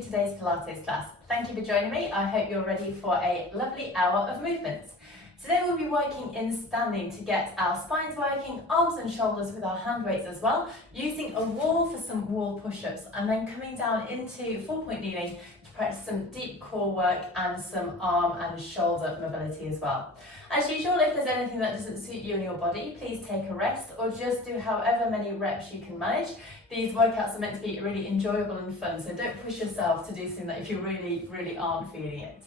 to today's Pilates class. Thank you for joining me. I hope you're ready for a lovely hour of movement. Today we'll be working in standing to get our spines working, arms and shoulders with our hand weights as well, using a wall for some wall push-ups, and then coming down into 4-point kneeling to practice some deep core work and some arm and shoulder mobility as well. As usual, if there's anything that doesn't suit you and your body, please take a rest or just do however many reps you can manage. These workouts are meant to be really enjoyable and fun, so don't push yourself to do something that if you really aren't feeling it.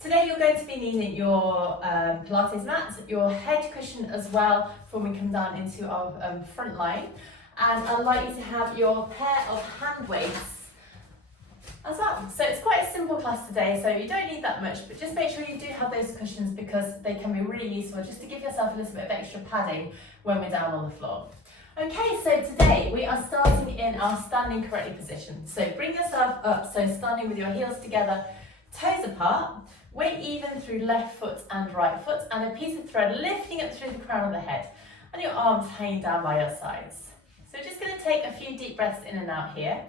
Today you're going to be needing your Pilates mat, your head cushion as well for when we come down into our front line. And I'd like you to have your pair of hand weights as well. So it's quite a simple class today, so you don't need that much, but just make sure you do have those cushions because they can be really useful just to give yourself a little bit of extra padding when we're down on the floor. Okay, so today we are starting in our standing correctly position. So bring yourself up, so standing with your heels together, toes apart, weight even through left foot and right foot, and a piece of thread lifting up through the crown of the head, and your arms hanging down by your sides. So just going to take a few deep breaths in and out here.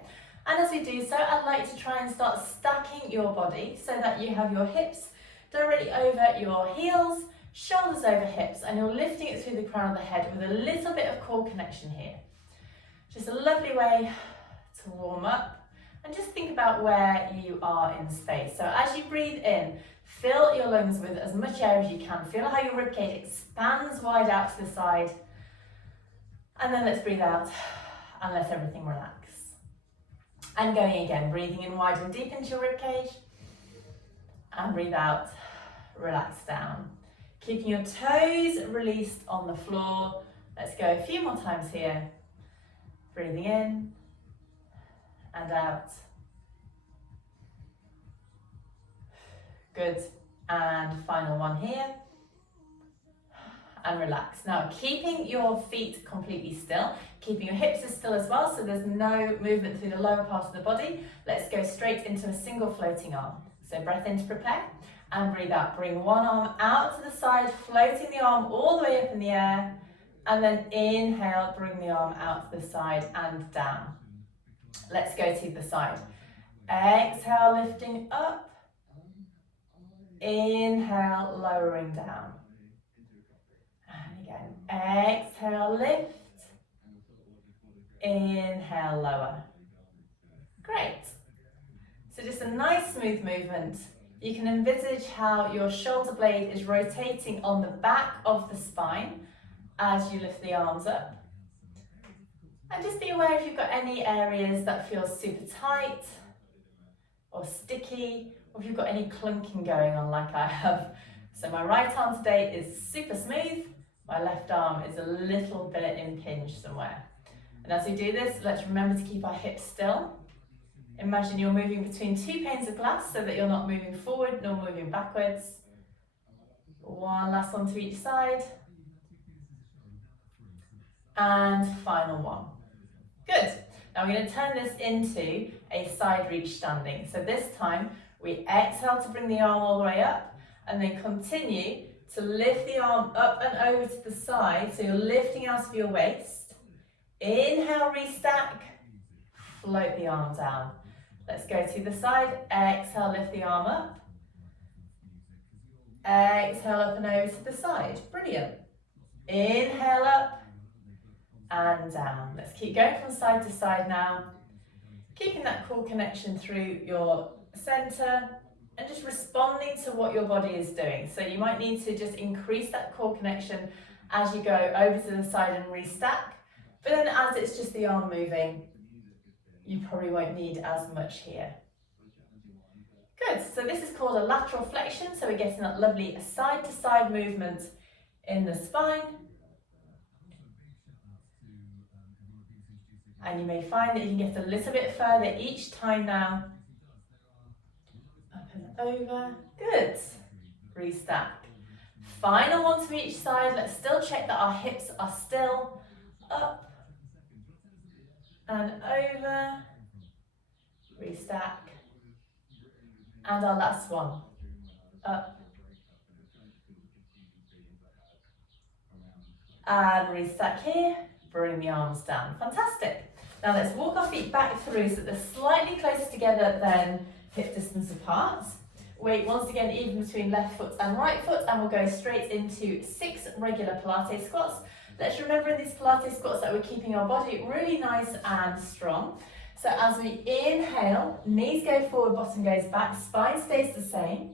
And as we do so, I'd like to try and start stacking your body so that you have your hips directly over your heels, shoulders over hips, and you're lifting it through the crown of the head with a little bit of core connection here. Just a lovely way to warm up and just think about where you are in space. So as you breathe in, fill your lungs with as much air as you can. Feel how your ribcage expands wide out to the side. And then let's breathe out and let everything relax. And going again, breathing in wide and deep into your ribcage. And breathe out, relax down. Keeping your toes released on the floor. Let's go a few more times here. Breathing in and out. Good. And final one here. And relax. Now, keeping your feet completely still, keeping your hips as still as well, so there's no movement through the lower part of the body. Let's go straight into a single floating arm. So breath in to prepare, and breathe out. Bring one arm out to the side, floating the arm all the way up in the air, and then inhale, bring the arm out to the side and down. Let's go to the side. Exhale, lifting up. Inhale, lowering down. Exhale, lift. Inhale, lower. Great. So just a nice smooth movement. You can envisage how your shoulder blade is rotating on the back of the spine as you lift the arms up. And just be aware if you've got any areas that feel super tight or sticky, or if you've got any clunking going on like I have. So my right arm today is super smooth. My left arm is a little bit impinged somewhere. And as we do this, let's remember to keep our hips still. Imagine you're moving between two panes of glass so that you're not moving forward nor moving backwards. One last one to each side. And final one. Good. Now we're going to turn this into a side reach standing. So this time we exhale to bring the arm all the way up and then continue to lift the arm up and over to the side, so you're lifting out of your waist. Inhale, restack, float the arm down. Let's go to the side, exhale, lift the arm up. Exhale, up and over to the side, brilliant. Inhale up and down. Let's keep going from side to side now. Keeping that core connection through your center, and just responding to what your body is doing. So you might need to just increase that core connection as you go over to the side and restack. But then as it's just the arm moving, you probably won't need as much here. Good, so this is called a lateral flexion. So we're getting that lovely side to side movement in the spine. And you may find that you can get a little bit further each time now. Over, good, restack. Final one to each side. Let's still check that our hips are still, up and over, restack. And our last one, up and restack here, bring the arms down. Fantastic. Now let's walk our feet back through so that they're slightly closer together than hip distance apart. Weight once again even between left foot and right foot, and we'll go straight into 6 regular Pilates squats. Let's remember in these Pilates squats that we're keeping our body really nice and strong. So as we inhale, knees go forward, bottom goes back, spine stays the same.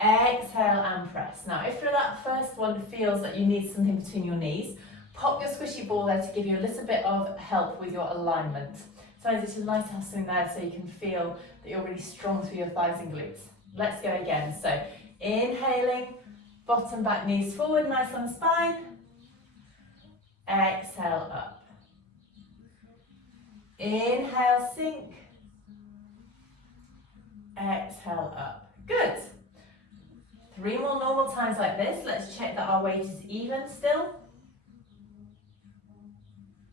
Exhale and press. Now if through that first one feels that you need something between your knees, pop your squishy ball there to give you a little bit of help with your alignment. Sometimes it's just nice to have something there so you can feel that you're really strong through your thighs and glutes. Let's go again. So inhaling, bottom back, knees forward, nice on spine. Exhale up. Inhale, sink. Exhale up. Good. 3 more normal times like this. Let's check that our weight is even still.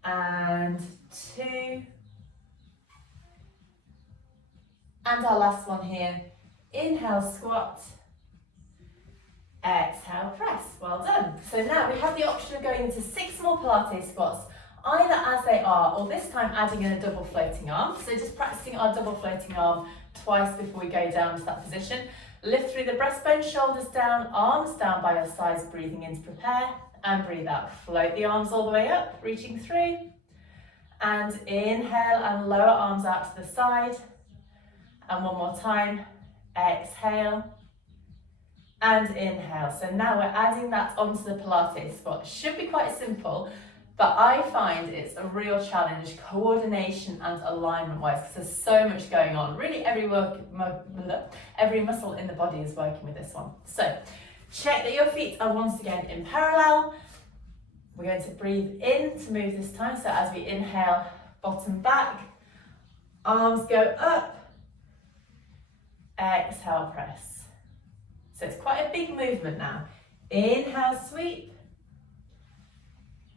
And 2. And our last one here. Inhale, squat. Exhale, press. Well done. So now we have the option of going into 6 more Pilates squats, either as they are, or this time adding in a double floating arm. So just practicing our double floating arm twice before we go down to that position. Lift through the breastbone, shoulders down, arms down by your sides, breathing in to prepare, and breathe out. Float the arms all the way up, reaching through. And inhale and lower arms out to the side. And one more time. Exhale. And inhale. So now we're adding that onto the Pilates squat. Should be quite simple, but I find it's a real challenge coordination and alignment wise because there's so much going on. Really every muscle in the body is working with this one. So check that your feet are once again in parallel. We're going to breathe in to move this time. So as we inhale, bottom back, arms go up, exhale, press. So it's quite a big movement now. Inhale, sweep.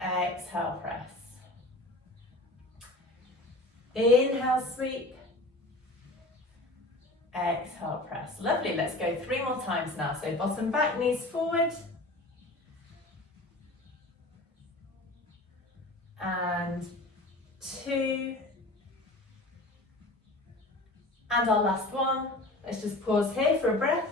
Exhale, press. Inhale, sweep. Exhale, press. Lovely. Let's go 3 more times now. So bottom back, knees forward. And 2. And our last one. Let's just pause here for a breath.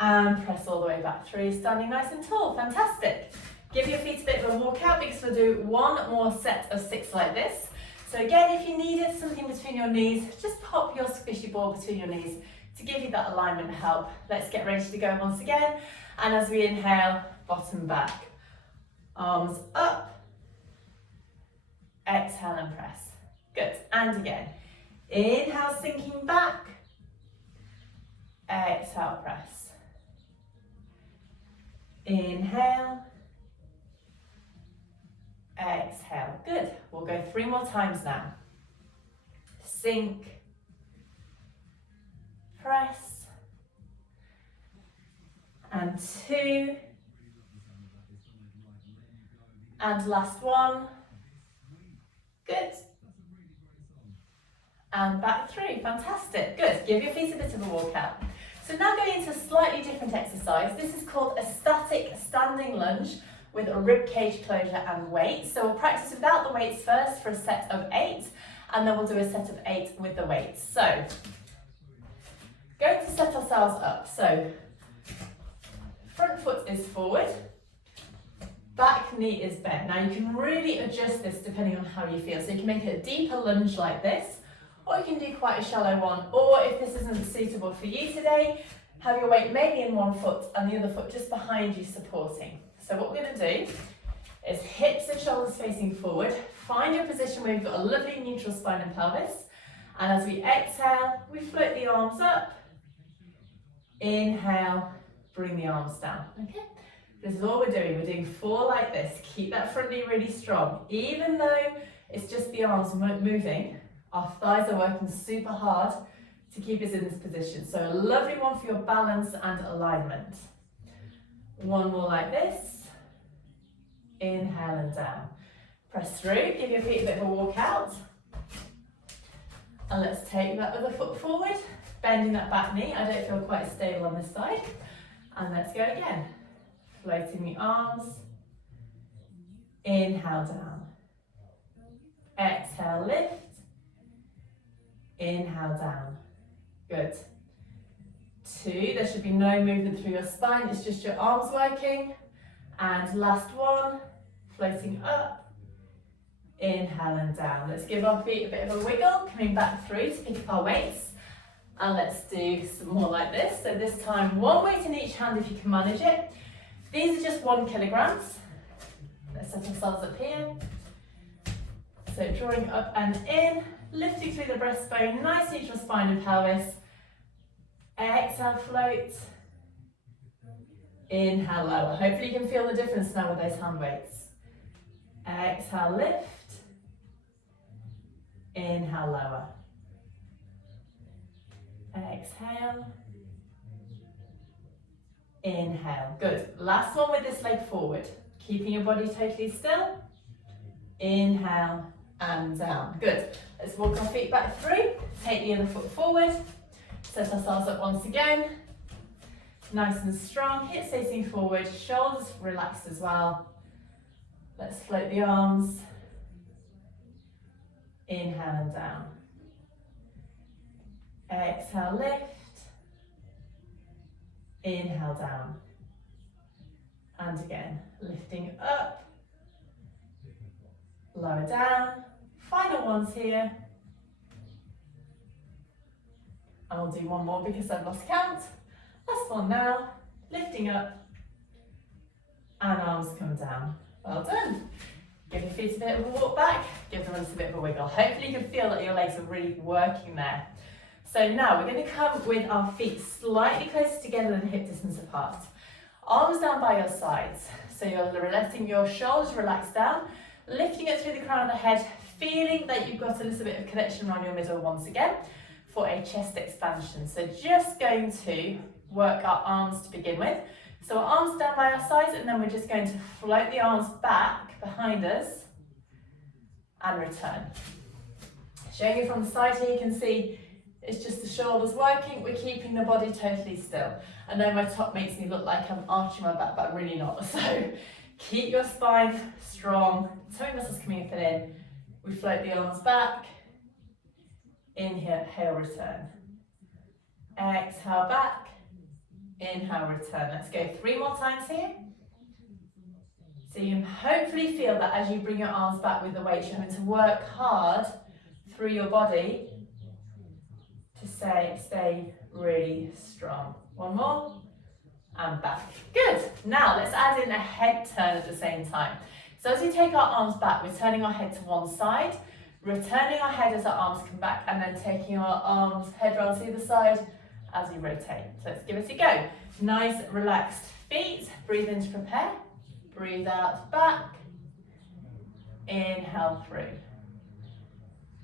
And press all the way back through, standing nice and tall. Fantastic. Give your feet a bit of a walk out because we'll do 1 more set of 6 like this. So again, if you needed something between your knees, just pop your squishy ball between your knees to give you that alignment help. Let's get ready to go once again. And as we inhale, bottom back, arms up, exhale and press. Good. And again, inhale, sinking back, exhale, press. Inhale, exhale. Good. We'll go 3 more times now. Sink, press, and 2, and last one. Good. And back through. Fantastic. Good. Give your feet a bit of a walk out. So now going into a slightly different exercise. This is called a static standing lunge with a rib cage closure and weight. So we'll practice without the weights first for a set of 8, and then we'll do a set of 8 with the weights. So going to set ourselves up. So front foot is forward, back knee is bent. Now you can really adjust this depending on how you feel. So you can make it a deeper lunge like this, or you can do quite a shallow one, or if this isn't suitable for you today, have your weight mainly in one foot and the other foot just behind you supporting. So what we're going to do is hips and shoulders facing forward, find your position where you've got a lovely neutral spine and pelvis, and as we exhale, we float the arms up, inhale, bring the arms down, okay? This is all we're doing 4 like this. Keep that front knee really strong. Even though it's just the arms moving, our thighs are working super hard to keep us in this position. So a lovely one for your balance and alignment. 1 more like this. Inhale and down. Press through, give your feet a bit of a walk out. And let's take that other foot forward, bending that back knee. I don't feel quite stable on this side. And let's go again. Floating the arms. Inhale down. Exhale, lift. Inhale, down. Good. 2, there should be no movement through your spine, it's just your arms working. And last 1, floating up. Inhale and down. Let's give our feet a bit of a wiggle, coming back through to pick up our weights. And let's do some more like this. So this time, 1 weight in each hand if you can manage it. These are just 1 kilogram. Let's set ourselves up here. So drawing up and in, lifting through the breastbone, nice neutral spine and pelvis. Exhale, float. Inhale, lower. Hopefully you can feel the difference now with those hand weights. Exhale, lift. Inhale, lower. Exhale. Inhale. Good. Last one with this leg forward. Keeping your body totally still. Inhale and down. Good. Let's walk our feet back through. Take the other foot forward. Set ourselves up once again. Nice and strong. Hips facing forward. Shoulders relaxed as well. Let's float the arms. Inhale and down. Exhale, lift. Inhale, down. And again, lifting up. Lower down. Final ones here. And we'll do one more because I've lost count. Last one now. Lifting up. And arms come down. Well done. Give your feet a bit of a walk back. Give the runners a bit of a wiggle. Hopefully you can feel that your legs are really working there. So now we're going to come with our feet slightly closer together than hip distance apart. Arms down by your sides. So you're letting your shoulders relax down, lifting it through the crown of the head, feeling that you've got a little bit of connection around your middle once again for a chest expansion. So just going to work our arms to begin with. So our arms down by our sides, and then we're just going to float the arms back behind us and return. Showing you from the side here, you can see it's just the shoulders working. We're keeping the body totally still. I know my top makes me look like I'm arching my back, but I'm really not. So keep your spine strong. Tummy muscles coming up and in. We float the arms back. Inhale, return. Exhale, back. Inhale, return. Let's go 3 more times here. So you can hopefully feel that as you bring your arms back with the weight, you're having to work hard through your body to stay really strong. 1 more, and back. Good. Now let's add in a head turn at the same time. So as we take our arms back, we're turning our head to one side, returning our head as our arms come back, and then taking our arms, head roll to the other side as we rotate. So let's give it a go. Nice, relaxed feet. Breathe in to prepare. Breathe out, back. Inhale through.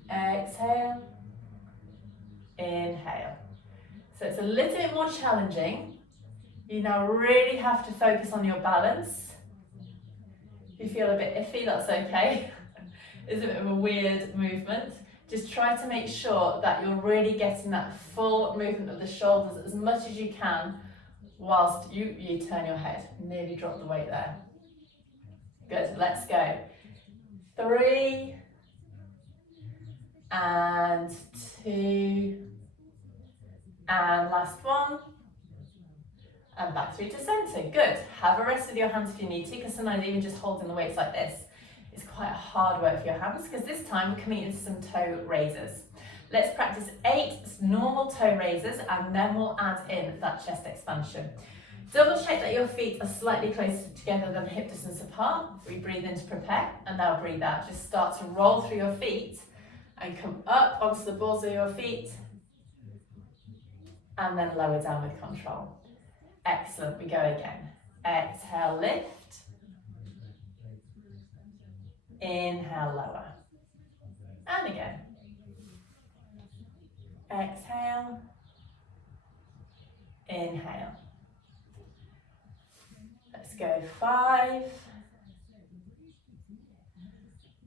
Exhale. Inhale. So it's a little bit more challenging. You now really have to focus on your balance. If you feel a bit iffy, that's okay. It's a bit of a weird movement. Just try to make sure that you're really getting that full movement of the shoulders as much as you can whilst you turn your head. Nearly drop the weight there. Good, let's go. 3 and 2 and last one. And back through to centre. Good. Have a rest with your hands if you need to, because sometimes even just holding the weights like this is quite hard work for your hands, because this time we're coming into some toe raises. Let's practice 8 normal toe raises, and then we'll add in that chest expansion. Double check that your feet are slightly closer together than hip distance apart. We breathe in to prepare, and now breathe out. Just start to roll through your feet and come up onto the balls of your feet, and then lower down with control. Excellent, we go again. Exhale, lift. Inhale, lower. And again. Exhale. Inhale. Let's go 5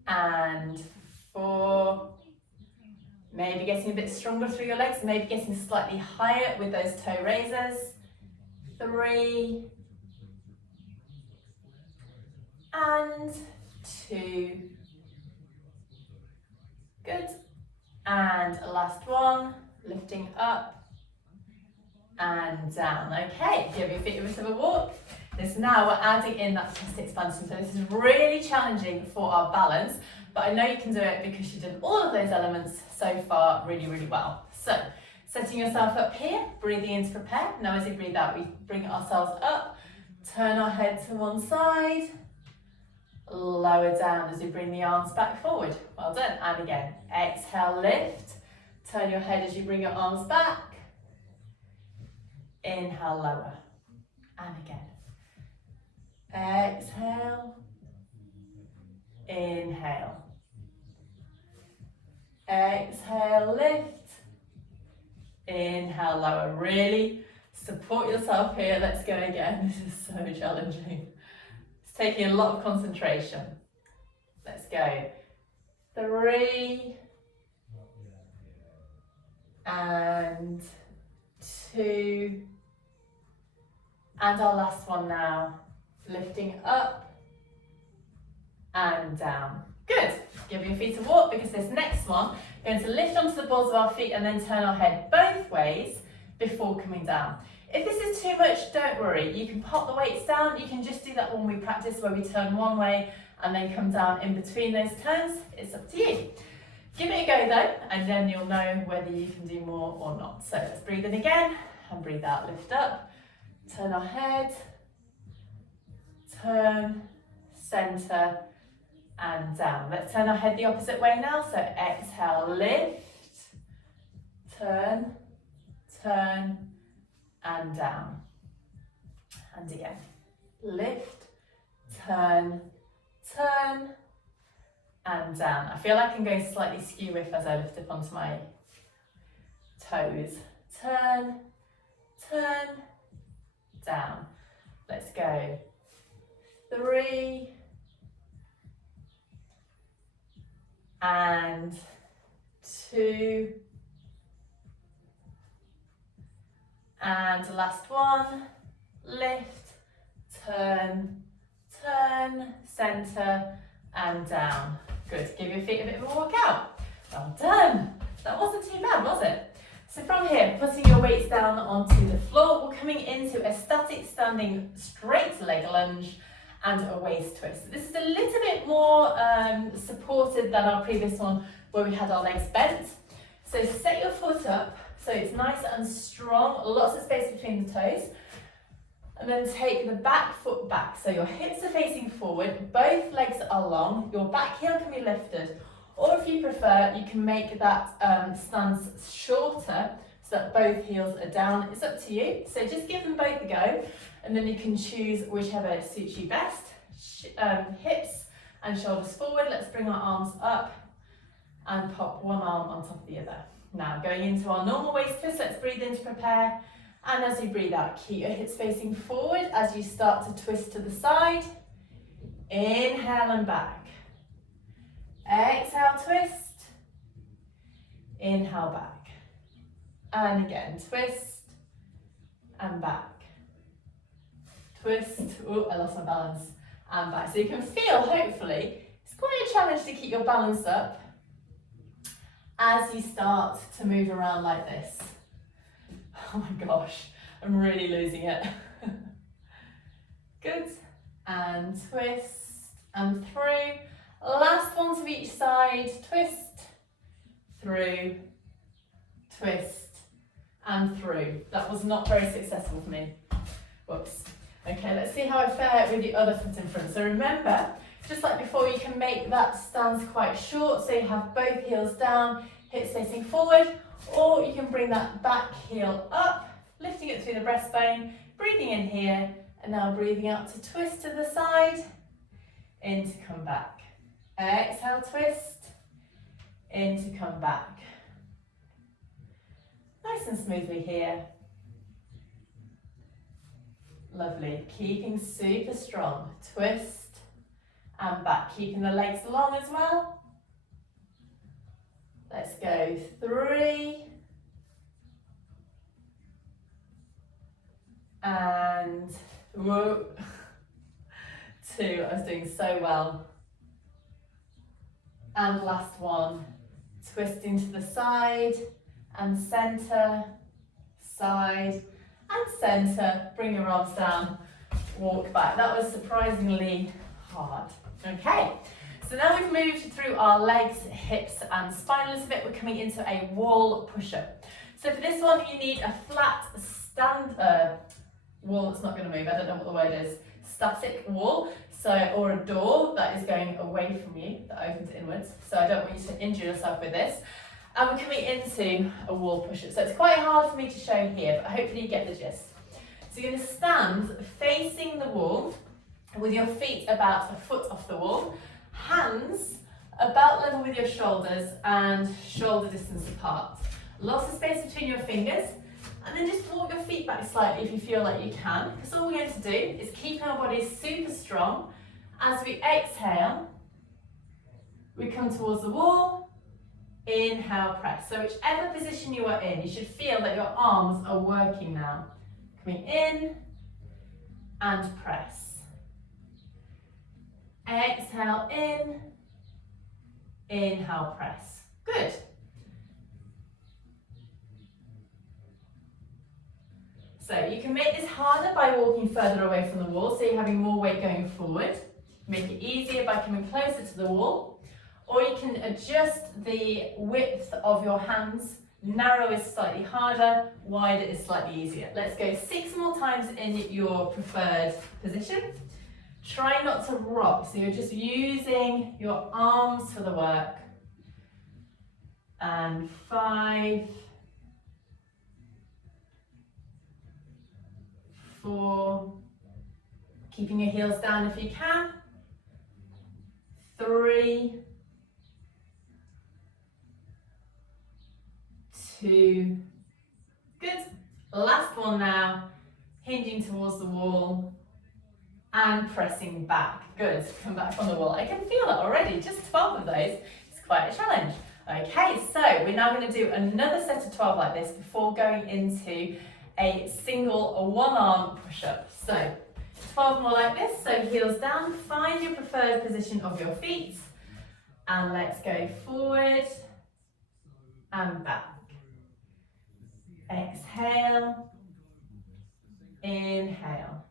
and 4. Maybe getting a bit stronger through your legs, maybe getting slightly higher with those toe raises. 3 and 2 Good. And last one, lifting up and down. Okay, give your feet a bit of a walk. This now we're adding in that chest expansion. So this is really challenging for our balance, but I know you can do it because you've done all of those elements so far really, really well. So setting yourself up here, breathing in to prepare. Now as you breathe out, we bring ourselves up, turn our head to one side, lower down as we bring the arms back forward. Well done. And again, exhale, lift. Turn your head as you bring your arms back. Inhale, lower. And again. Exhale. Inhale. Exhale, lift. Inhale, lower. Really support yourself here. Let's go again. This is so challenging. It's taking a lot of concentration. Let's go. 3 and 2 and our last one now. Lifting up and down. Good. Give your feet a walk because this next one, we're going to lift onto the balls of our feet and then turn our head both ways before coming down. If this is too much, don't worry. You can pop the weights down. You can just do that when we practice where we turn one way and then come down in between those turns. It's up to you. Give it a go though, and then you'll know whether you can do more or not. So let's breathe in again and breathe out. Lift up, turn our head, turn, center, and down. Let's turn our head the opposite way now. So exhale, lift, turn, turn, and down. And again, lift, turn, turn, and down. I feel like I'm going slightly skew-whiff as I lift up onto my toes. Turn, turn, down. Let's go. 3 and 2 and last one. Lift, turn, turn, center, and down. Good. Give your feet a bit of a walk out. Well done. That wasn't too bad, was it? So from here, putting your weights down onto the floor, we're coming into a static standing straight leg lunge and a waist twist. This is a little bit more supported than our previous one where we had our legs bent. So set your foot up so it's nice and strong, lots of space between the toes. And then take the back foot back. So your hips are facing forward, both legs are long, your back heel can be lifted. Or if you prefer, you can make that stance shorter so that both heels are down. It's up to you. So just give them both a go and then you can choose whichever suits you best. Hips and shoulders forward. Let's bring our arms up and pop one arm on top of the other. Now going into our normal waist twist, let's breathe in to prepare. And as you breathe out, keep your hips facing forward as you start to twist to the side. Inhale and back. Exhale, twist. Inhale, back. And again, twist and back. Twist. Oh, I lost my balance. And back. So you can feel, hopefully, it's quite a challenge to keep your balance up as you start to move around like this. Oh my gosh, I'm really losing it. Good. And twist and through. Last one to each side. Twist, through, twist, and through. That was not very successful for me. Whoops. Okay, let's see how I fare with the other foot in front. So remember, just like before, you can make that stance quite short. So you have both heels down, hips facing forward. Or you can bring that back heel up, lifting it through the breastbone, breathing in here, and now breathing out to twist to the side, in to come back. Exhale, twist, in to come back. Nice and smoothly here. Lovely, keeping super strong. Twist and back, keeping the legs long as well. Let's go. 3 and whoa, 2. I was doing so well. And last one, Twisting to the side and centre, side and centre. Bring your arms down, walk back. That was surprisingly hard. Okay, so now we've moved through our legs, hips and spine a little bit. We're coming into a wall push-up. So for this one, you need a flat wall that's not going to move. I don't know what the word is. Static wall. Or a door that is going away from you, that opens inwards. So I don't want you to injure yourself with this. And we're coming into a wall push-up. So it's quite hard for me to show here, but hopefully you get the gist. So you're going to stand facing the wall with your feet about a foot off the wall, hands about level with your shoulders and shoulder distance apart. Lots of space between your fingers. And then just walk your feet back slightly if you feel like you can, because all we're going to do is keep our bodies super strong. As we exhale, we come towards the wall, inhale, press. So whichever position you are in, you should feel that your arms are working now. Coming in and press. Exhale in, inhale, press. Good. So you can make this harder by walking further away from the wall, so you're having more weight going forward. Make it easier by coming closer to the wall, or you can adjust the width of your hands. Narrow is slightly harder, wider is slightly easier. Let's go 6 more times in your preferred position. Try not to rock, so you're just using your arms for the work. And 5, 4, keeping your heels down if you can. 3, 2, good. Last one now, hinging towards the wall and pressing back. Good, come back on the wall. I can feel that already, just 12 of those. It's quite a challenge. Okay, so we're now going to do another set of 12 like this before going into a single or one arm push-up. So 12 more like this, so heels down, find your preferred position of your feet and let's go forward and back. Exhale, inhale.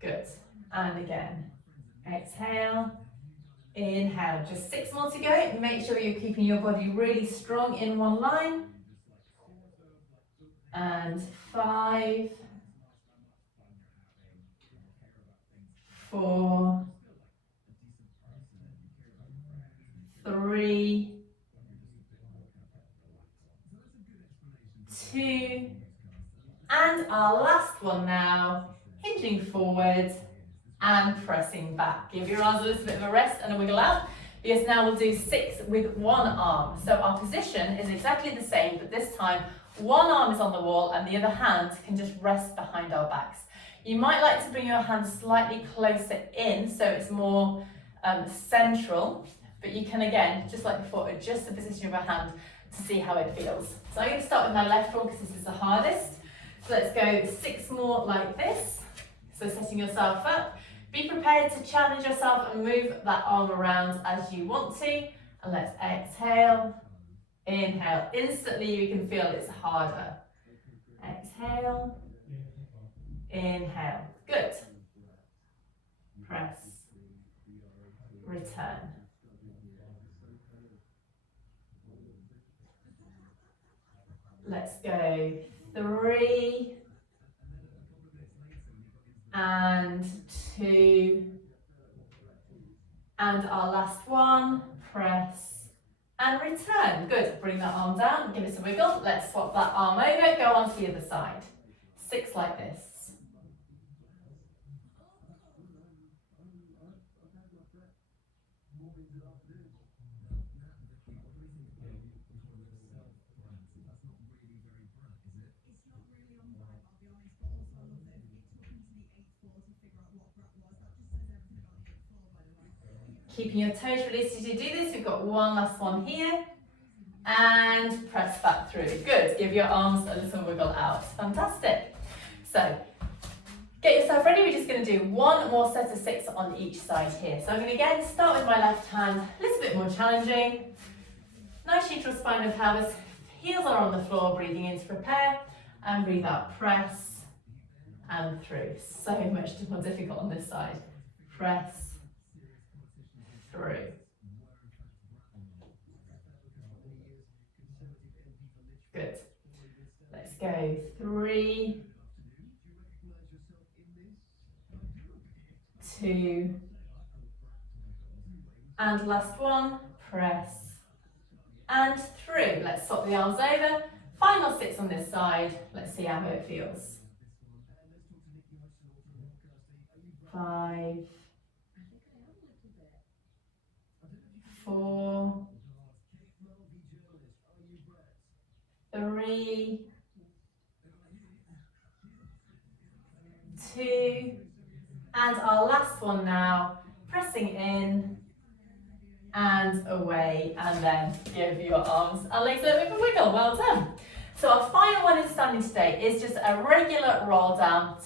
Good, and again, exhale, inhale. Just 6 more to go. Make sure you're keeping your body really strong in one line. And 5, 4, 3, 2, and our last one now, hinging forward and pressing back. Give your arms a little bit of a rest and a wiggle out, because now we'll do 6 with one arm. So our position is exactly the same, but this time one arm is on the wall and the other hand can just rest behind our backs. You might like to bring your hands slightly closer in so it's more central, but you can again, just like before, adjust the position of your hand to see how it feels. So I'm going to start with my left one because this is the hardest. So let's go 6 more like this. So setting yourself up. Be prepared to challenge yourself and move that arm around as you want to. And let's exhale, inhale. Instantly you can feel it's harder. Exhale, inhale. Good. Press, return. Let's go 3 and 2 and our last one, press and return. Good, bring that arm down, give it a wiggle. Let's swap that arm over, go on to the other side. 6 like this. Keeping your toes released as you do this. We've got one last one here. And press back through. Good. Give your arms a little wiggle out. Fantastic. So, Get yourself ready, we're just going to do one more set of 6 on each side here. So I'm going to again start with my left hand, a little bit more challenging. Nice neutral spine and pelvis, heels are on the floor, breathing in to prepare, and breathe out, press and through. So much more difficult on this side. Press through. Good. Let's go 3, 2, and last one, press and through. Let's swap the arms over. Final 6 on this side. Let's see how it feels. 5, 4, 3, 2, and our last one now, pressing in and away, and then give your arms and legs a little bit of a wiggle. Well done. So our final one in standing today is just a regular roll down.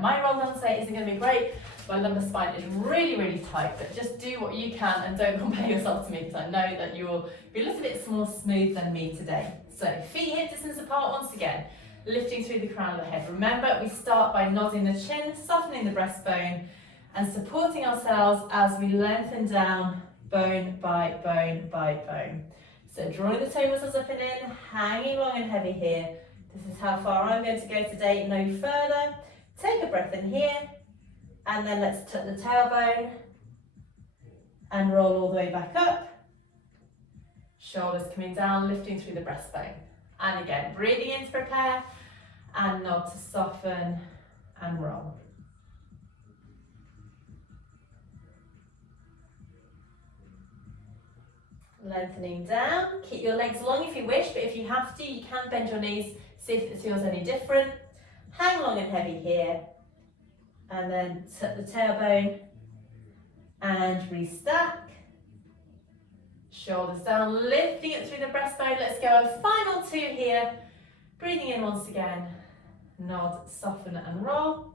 My roll down today isn't going to be great. My lumbar spine is really, really tight, but just do what you can and don't compare yourself to me, because I know that you will be a little bit more smooth than me today. So feet hip distance apart once again, lifting through the crown of the head. Remember, we start by nodding the chin, softening the breastbone, and supporting ourselves as we lengthen down bone by bone by bone. So drawing the toe muscles up and in, hanging long and heavy here. This is how far I'm going to go today, no further. Take a breath in here, and then let's tuck the tailbone and roll all the way back up. Shoulders coming down, lifting through the breastbone. And again, breathing in to prepare, and nod to soften and roll. Lengthening down, keep your legs long if you wish, but if you have to, you can bend your knees, see if it feels any different. Hang long and heavy here, and then tuck the tailbone and restack. Shoulders down, lifting it through the breastbone. Let's go a final 2 here. Breathing in once again, nod, soften and roll.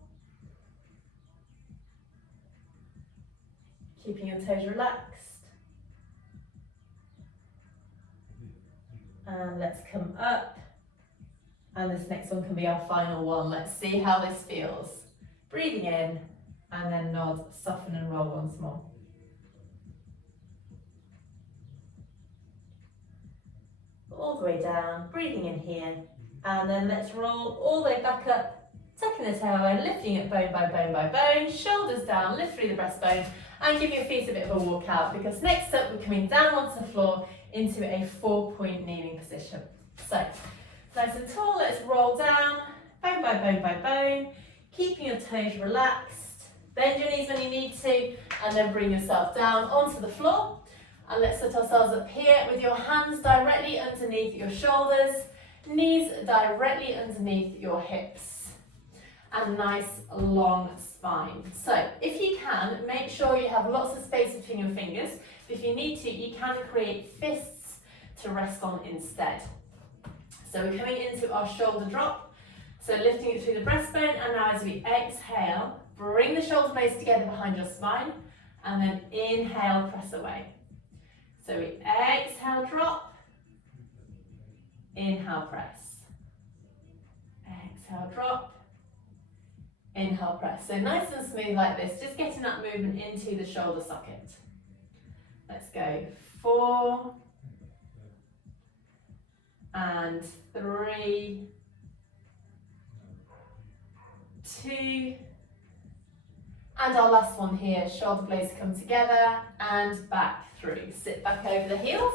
Keeping your toes relaxed. And let's come up. And this next one can be our final one. Let's see how this feels. Breathing in, and then nod, soften and roll once more. All the way down, breathing in here, and then let's roll all the way back up, tucking the tailbone, lifting it bone by bone by bone, shoulders down, lift through the breastbone, and give your feet a bit of a walk out, because next up we're coming down onto the floor into a 4-point kneeling position. So, nice and tall, let's roll down, bone by bone by bone, keeping your toes relaxed, bend your knees when you need to, and then bring yourself down onto the floor. And let's set ourselves up here with your hands directly underneath your shoulders, knees directly underneath your hips, and nice long spine. So if you can, make sure you have lots of space between your fingers. If you need to, you can create fists to rest on instead. So we're coming into our shoulder drop. So lifting it through the breastbone, and now as we exhale, bring the shoulder blades together behind your spine, and then inhale, press away. So we exhale, drop, inhale, press, exhale, drop, inhale, press. So nice and smooth like this, just getting that movement into the shoulder socket. Let's go 4 and 3, 2, and our last one here, shoulder blades come together and back through. Sit back over the heels,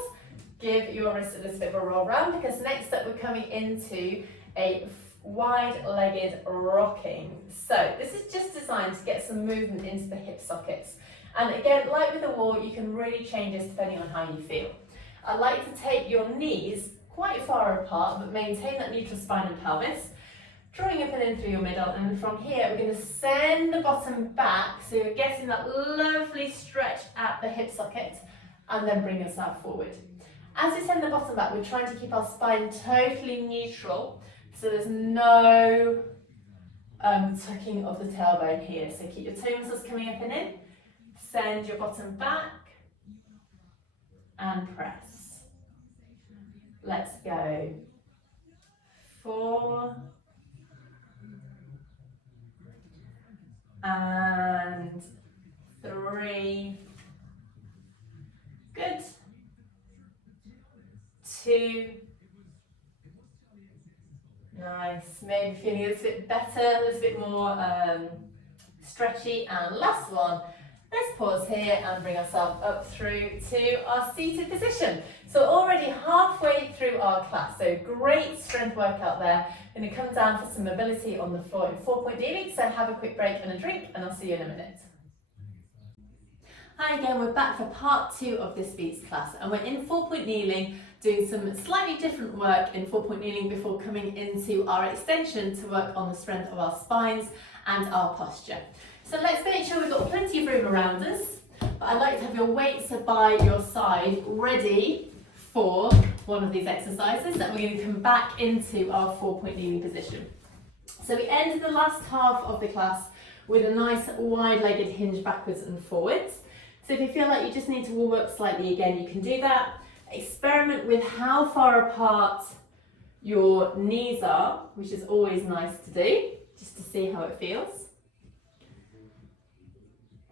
give your wrists a little bit of a roll round, because next up we're coming into a wide-legged rocking. So this is just designed to get some movement into the hip sockets. And again, like with the wall, you can really change this depending on how you feel. I like to take your knees quite far apart, but maintain that neutral spine and pelvis. Drawing up and in through your middle, and from here we're going to send the bottom back, so you're getting that lovely stretch at the hip socket, and then bring yourself forward. As we send the bottom back, we're trying to keep our spine totally neutral, so there's no tucking of the tailbone here. So keep your toe muscles coming up and in. Send your bottom back and press. Let's go. 4 and 3. Good. 2. Nice. Maybe feeling a little bit better, a little bit more stretchy. And last one. Let's pause here and bring ourselves up through to our seated position. So already halfway through our class, so great strength workout there. Going to come down for some mobility on the floor in 4-point kneeling, so have a quick break and a drink and I'll see you in a minute. Hi again, we're back for part 2 of this week's class and we're in 4-point kneeling, doing some slightly different work in 4-point kneeling before coming into our extension to work on the strength of our spines and our posture. So let's make sure we've got plenty of room around us, but I'd like to have your weights by your side ready for one of these exercises that we're going to come back into our 4-point kneeling position. So we ended the last half of the class with a nice wide-legged hinge backwards and forwards. So if you feel like you just need to warm up slightly again, you can do that. Experiment with how far apart your knees are, which is always nice to do, just to see how it feels.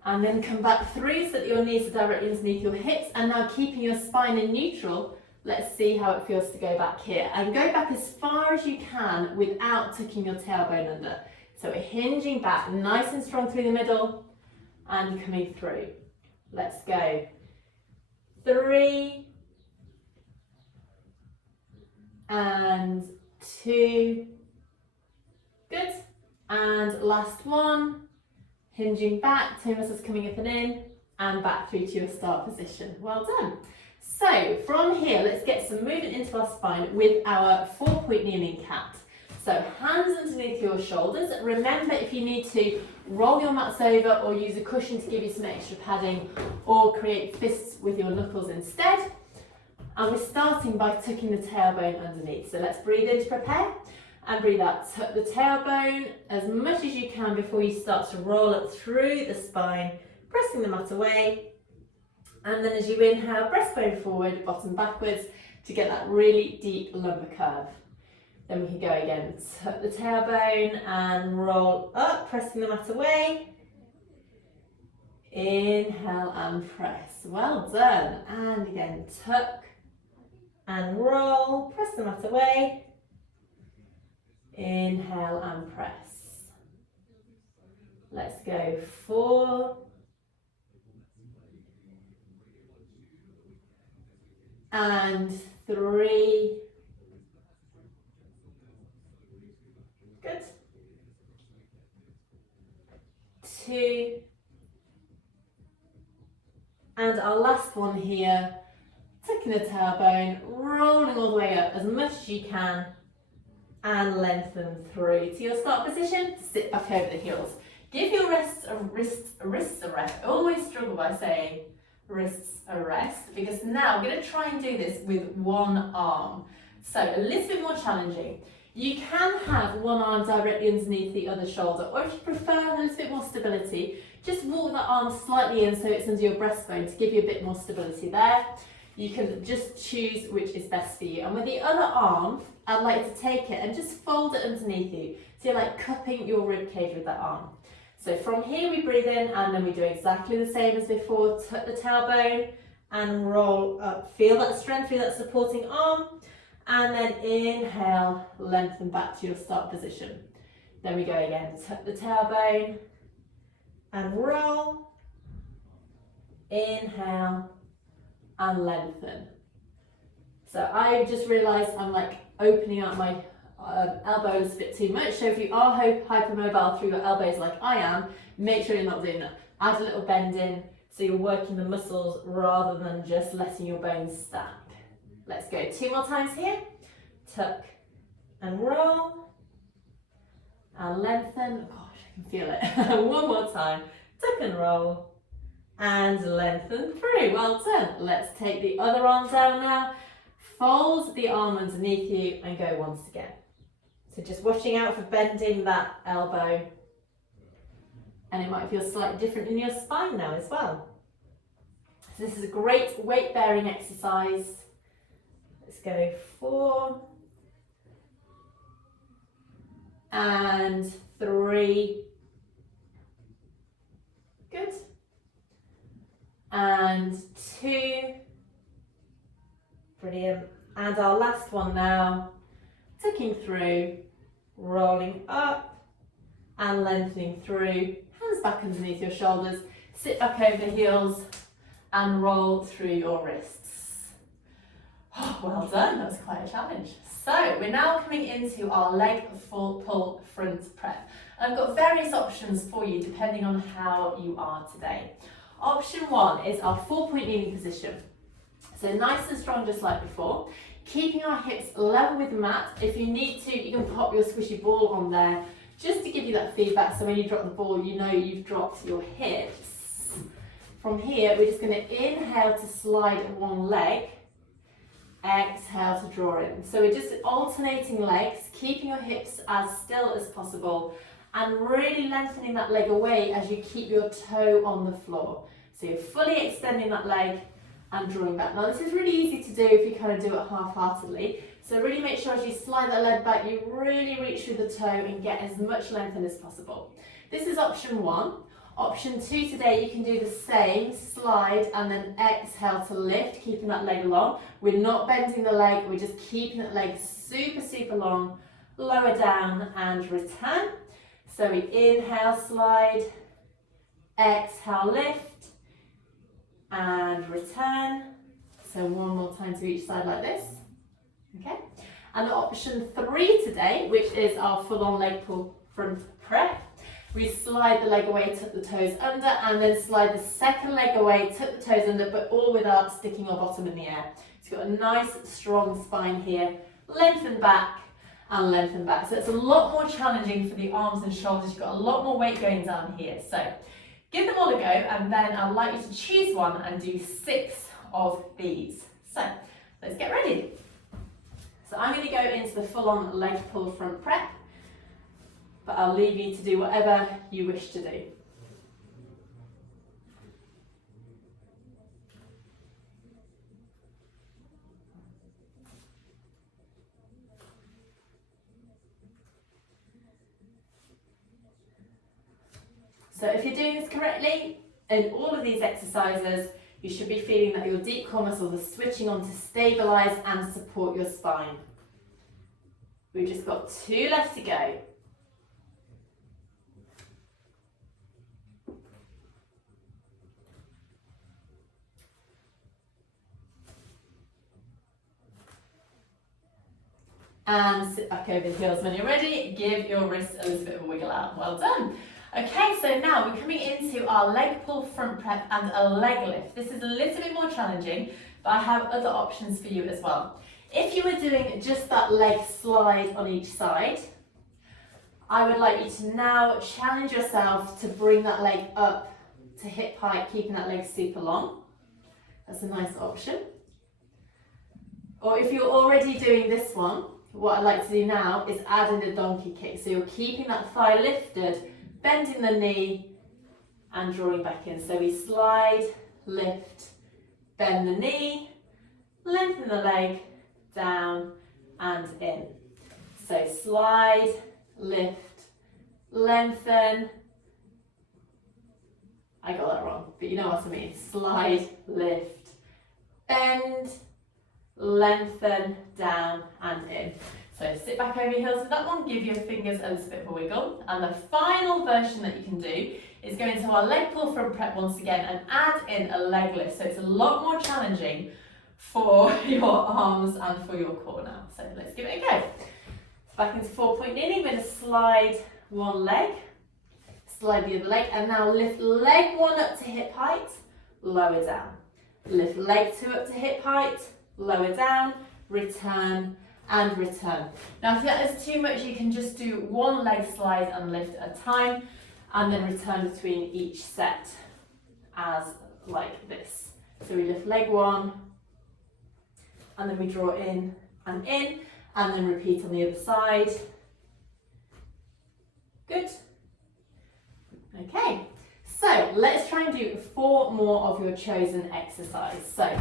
And then come back through so that your knees are directly underneath your hips, and now keeping your spine in neutral, let's see how it feels to go back here. And go back as far as you can without tucking your tailbone under. So we're hinging back nice and strong through the middle and coming through. Let's go. 3 and 2. Good. And last one. Hinging back, toe muscles coming up and in, and back through to your start position. Well done. So from here, let's get some movement into our spine with our 4-point kneeling cat. So hands underneath your shoulders. Remember, if you need to, roll your mats over or use a cushion to give you some extra padding, or create fists with your knuckles instead. And we're starting by tucking the tailbone underneath. So let's breathe in to prepare. And breathe out, tuck the tailbone as much as you can before you start to roll up through the spine, pressing the mat away. And then as you inhale, breastbone forward, bottom backwards to get that really deep lumbar curve. Then we can go again, tuck the tailbone and roll up, pressing the mat away. Inhale and press, well done. And again, tuck and roll, press the mat away. Inhale and press. Let's go 4 and 3. Good. 2. And our last one here, tucking the tailbone, rolling all the way up as much as you can. And lengthen through to your start position, sit back over the heels. Give your wrists a rest. I always struggle by saying wrists a rest, because now we're going to try and do this with one arm. So a little bit more challenging. You can have one arm directly underneath the other shoulder, or if you prefer a little bit more stability, just walk that arm slightly in so it's under your breastbone to give you a bit more stability there. You can just choose which is best for you. And with the other arm, I'd like to take it and just fold it underneath you. So you're like cupping your rib cage with that arm. So from here we breathe in and then we do exactly the same as before. Tuck the tailbone and roll up. Feel that strength through that supporting arm. And then inhale, lengthen back to your start position. Then we go again. Tuck the tailbone and roll. Inhale and lengthen. So I just realised I'm like opening out my elbows a bit too much. So if you are hypermobile through your elbows like I am, make sure you're not doing that. Add a little bend in so you're working the muscles rather than just letting your bones stack. Let's go 2 more times here. Tuck and roll and lengthen. Gosh, I can feel it. One more time. Tuck and roll and lengthen through. Well done. Let's take the other arm down now. Fold the arm underneath you and go once again. So So just watching out for bending that elbow. And it might feel slightly different in your spine now as well. So this is a great weight bearing exercise. Let's go 4 and 3. Good. And 2. Brilliant. And our last one now. Tucking through, rolling up and lengthening through. Hands back underneath your shoulders. Sit back over the heels and roll through your wrists. Oh, well done, that was quite a challenge. So we're now coming into our leg pull front prep. I've got various options for you depending on how you are today. Option 1 is our 4-point kneeling position. So nice and strong just like before. Keeping our hips level with the mat. If you need to, you can pop your squishy ball on there just to give you that feedback, so when you drop the ball, you know you've dropped your hips. From here, we're just going to inhale to slide one leg, exhale to draw in. So we're just alternating legs, keeping your hips as still as possible, and really lengthening that leg away as you keep your toe on the floor. So you're fully extending that leg and drawing back. Now this is really easy to do if you kind of do it half-heartedly. So really make sure as you slide that leg back, you really reach through the toe and get as much length in as possible. This is option 1. Option 2 today, you can do the same, slide and then exhale to lift, keeping that leg long. We're not bending the leg, we're just keeping that leg super, super long. Lower down and return. So we inhale, slide, exhale, lift, and return. So one more time to each side like this. Okay. And option 3 today, which is our full-on leg pull front prep. We slide the leg away, tuck the toes under, and then slide the second leg away, tuck the toes under, but all without sticking your bottom in the air. So you've got a nice, strong spine here. Lengthen back and lengthen back. So it's a lot more challenging for the arms and shoulders. You've got a lot more weight going down here. So give them all a go, and then I'd like you to choose one and do 6 of these. So let's get ready. So I'm going to go into the full-on leg pull front prep, but I'll leave you to do whatever you wish to do. So if you're doing this correctly, in all of these exercises, you should be feeling that your deep core muscles are switching on to stabilise and support your spine. We've just got 2 left to go. And sit back over the heels when you're ready. Give your wrists a little bit of a wiggle out. Well done. Okay, so now we're coming into our leg pull front prep and a leg lift. This is a little bit more challenging, but I have other options for you as well. If you were doing just that leg slide on each side, I would like you to now challenge yourself to bring that leg up to hip height, keeping that leg super long. That's a nice option. Or if you're already doing this one, what I'd like to do now is add in the donkey kick. So you're keeping that thigh lifted, bending the knee and drawing back in. So we slide, lift, bend the knee, lengthen the leg, down and in. So slide, lift, lengthen. I got that wrong, but you know what I mean. Slide, lift, bend, lengthen, down and in. So sit back over your heels with that one, give your fingers a little bit of a wiggle. And the final version that you can do is go into our leg pull front prep once again and add in a leg lift. So it's a lot more challenging for your arms and for your core now. So let's give it a go. Back into 4-point kneeling, we're going to slide one leg, slide the other leg, and now lift leg 1 up to hip height, lower down. Lift leg 2 up to hip height, lower down, return and return. Now if that is too much, you can just do 1 leg slide and lift at a time, and then return between each set as like this. So we lift leg 1, and then we draw in, and then repeat on the other side. Good. Okay, so let's try and do 4 more of your chosen exercise. So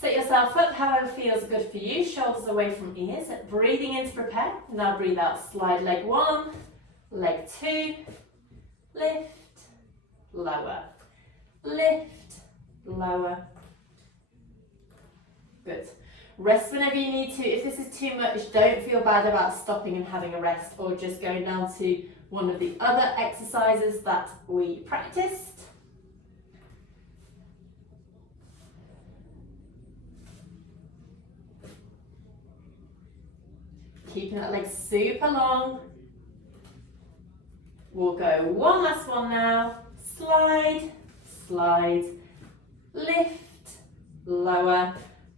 set yourself up however feels good for you, shoulders away from ears, breathing in to prepare. Now breathe out, slide leg 1, leg 2, lift, lower, lift, lower. Good. Rest whenever you need to. If this is too much, don't feel bad about stopping and having a rest or just going down to one of the other exercises that we practiced. Keeping that leg super long. We'll go one last one now. Slide, slide, lift, lower,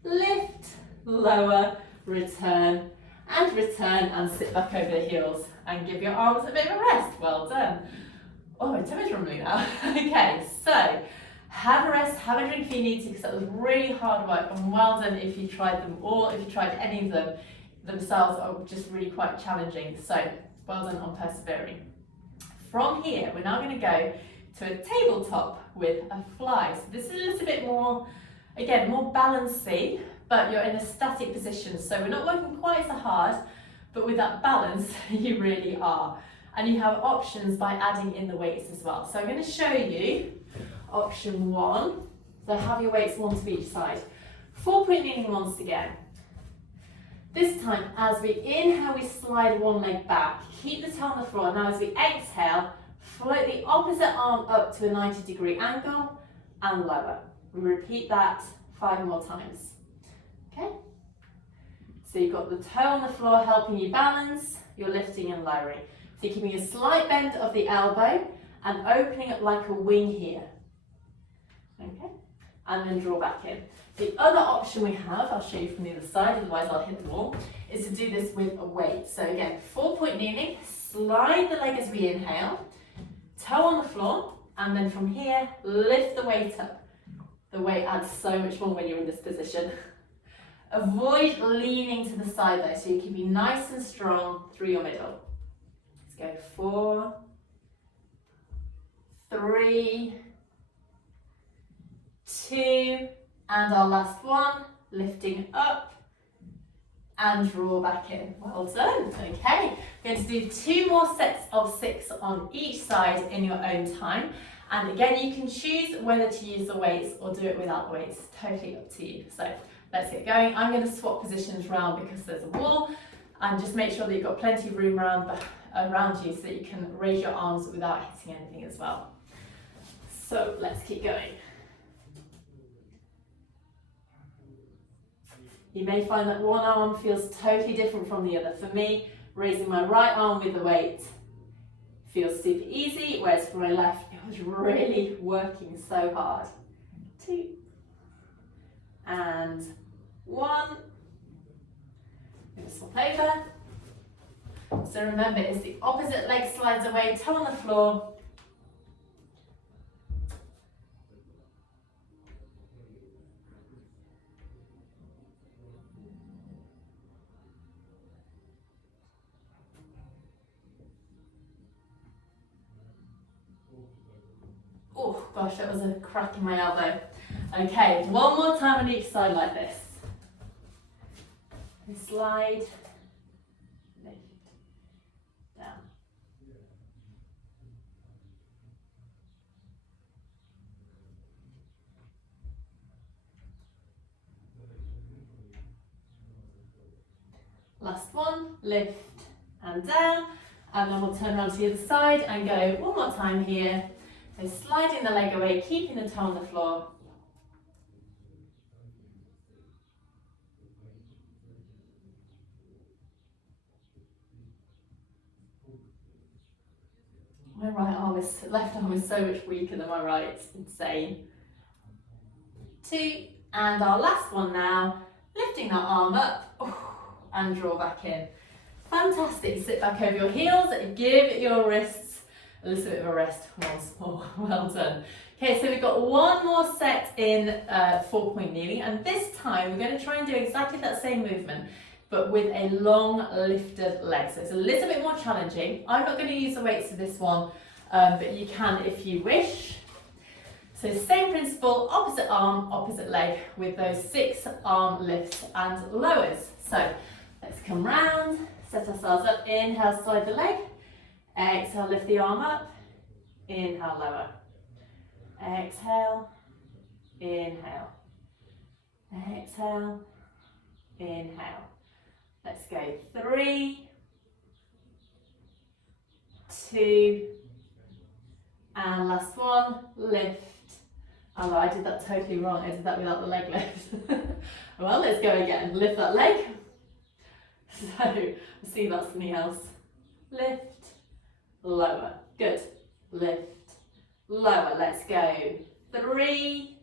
lift, lower, return, and sit back over the heels and give your arms a bit of a rest. Well done. Oh, my tummy's rumbling now. Okay, so have a rest, have a drink if you need to, because that was really hard work, and well done if you tried them all. If you tried any of them themselves, are just really quite challenging. So well done on persevering. From here, we're now going to go to a tabletop with a fly. So this is a little bit more, again, more balancey, but you're in a static position. So we're not working quite so hard, but with that balance, you really are. And you have options by adding in the weights as well. So I'm going to show you option 1. So have your weights one to each side. 4-point kneeling once again. This time, as we inhale, we slide one leg back. Keep the toe on the floor. Now as we exhale, float the opposite arm up to a 90-degree angle and lower. We repeat that 5 more times. Okay? So you've got the toe on the floor helping you balance, you're lifting and lowering. So you're keeping a slight bend of the elbow and opening up like a wing here. Okay? And then draw back in. The other option we have, I'll show you from the other side, otherwise I'll hit the wall, is to do this with a weight. So again, 4-point kneeling, slide the leg as we inhale, toe on the floor, and then from here, lift the weight up. The weight adds so much more when you're in this position. Avoid leaning to the side though, so you're keeping nice and strong through your middle. Let's go 4, 3, 2, and our last one, lifting up and draw back in. Well done. Okay, we're going to do 2 more sets of 6 on each side in your own time. And again, you can choose whether to use the weights or do it without the weights. It's totally up to you. So let's get going. I'm going to swap positions around because there's a wall, and just make sure that you've got plenty of room around you so that you can raise your arms without hitting anything as well. So let's keep going. You may find that one arm feels totally different from the other. For me, raising my right arm with the weight feels super easy, whereas for my left, it was really working so hard. 2 and 1. I'm going to swap over. So remember, it's the opposite leg slides away, toe on the floor. Oh gosh, that was a crack in my elbow. Okay, one more time on each side like this. And slide, lift, down. Last one, lift and down. And then we'll turn around to the other side and go one more time here. So sliding the leg away, keeping the toe on the floor. My left arm is so much weaker than my right, it's insane. 2, and our last one now, lifting that arm up and draw back in. Fantastic, sit back over your heels, give your wrists a little bit of a rest once more. Well done. Okay, so we've got one more set in 4-point kneeling, and this time we're going to try and do exactly that same movement. but with a long lifted leg. So it's a little bit more challenging. I'm not going to use the weights for this one, but you can if you wish. So same principle, opposite arm, opposite leg with those 6 arm lifts and lowers. So let's come round, set ourselves up, inhale, slide the leg, exhale, lift the arm up, inhale, lower, exhale, inhale, exhale, inhale. Let's go 3, 2, and last one, lift. Oh, I did that totally wrong. I did that without the leg lift. Well, let's go again. Lift that leg. So, see that's something else. Lift, lower. Good. Lift, lower. Let's go. 3,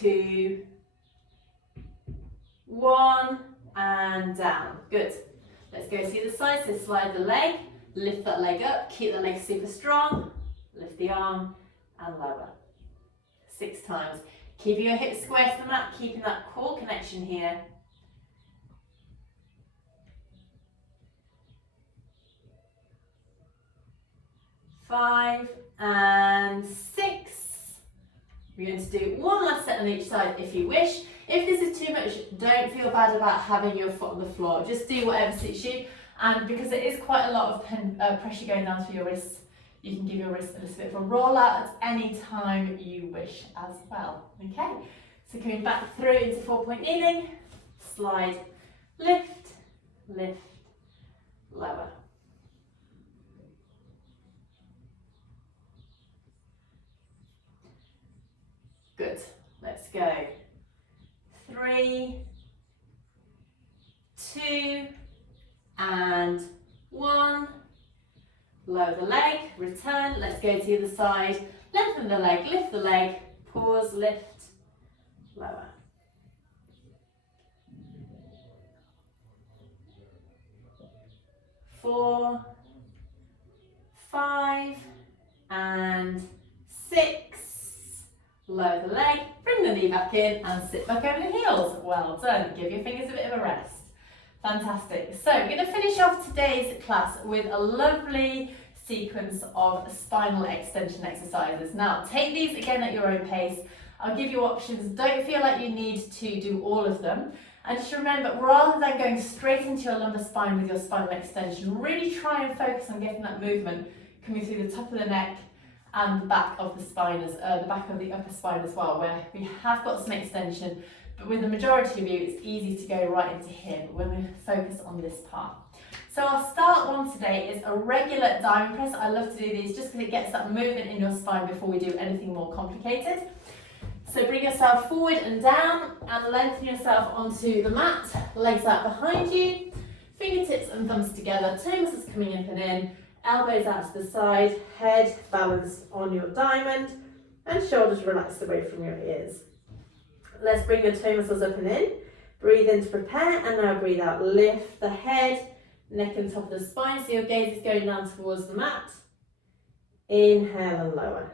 2, 1, and down. Good. Let's go to the other side. So slide the leg, lift that leg up, keep the leg super strong, lift the arm, and lower. 6 times. Keeping your hips square to the mat, keeping that core connection here. 5 and 6. We're going to do one last set on each side if you wish. If this is too much, don't feel bad about having your foot on the floor. Just do whatever suits you. And because it is quite a lot of pressure going down through your wrists, you can give your wrists a little bit of a roll out at any time you wish as well. Okay, so coming back through into 4-point kneeling, slide, lift, lift, lower. Good, let's go. 3, 2, and 1. Lower the leg, return, let's go to the other side. Lengthen the leg, lift the leg, pause, lift, lower. 4, 5, and 6. Lower the leg, bring the knee back in and sit back over the heels. Well done. Give your fingers a bit of a rest. Fantastic. So we're going to finish off today's class with a lovely sequence of spinal extension exercises. Now take these again at your own pace. I'll give you options. Don't feel like you need to do all of them. And just remember, rather than going straight into your lumbar spine with your spinal extension, really try and focus on getting that movement coming through the top of the neck and the back of the spine, the back of the upper spine as well, where we have got some extension, but with the majority of you, it's easy to go right into here, but we're going to focus on this part. So our start one today is a regular diamond press. I love to do these just because it gets that movement in your spine before we do anything more complicated. So bring yourself forward and down and lengthen yourself onto the mat, legs out behind you, fingertips and thumbs together, toe muscles coming up and in, elbows out to the side, head balanced on your diamond, and shoulders relaxed away from your ears. Let's bring your toe muscles up and in. Breathe in to prepare, and now breathe out. Lift the head, neck and top of the spine, so your gaze is going down towards the mat. Inhale and lower.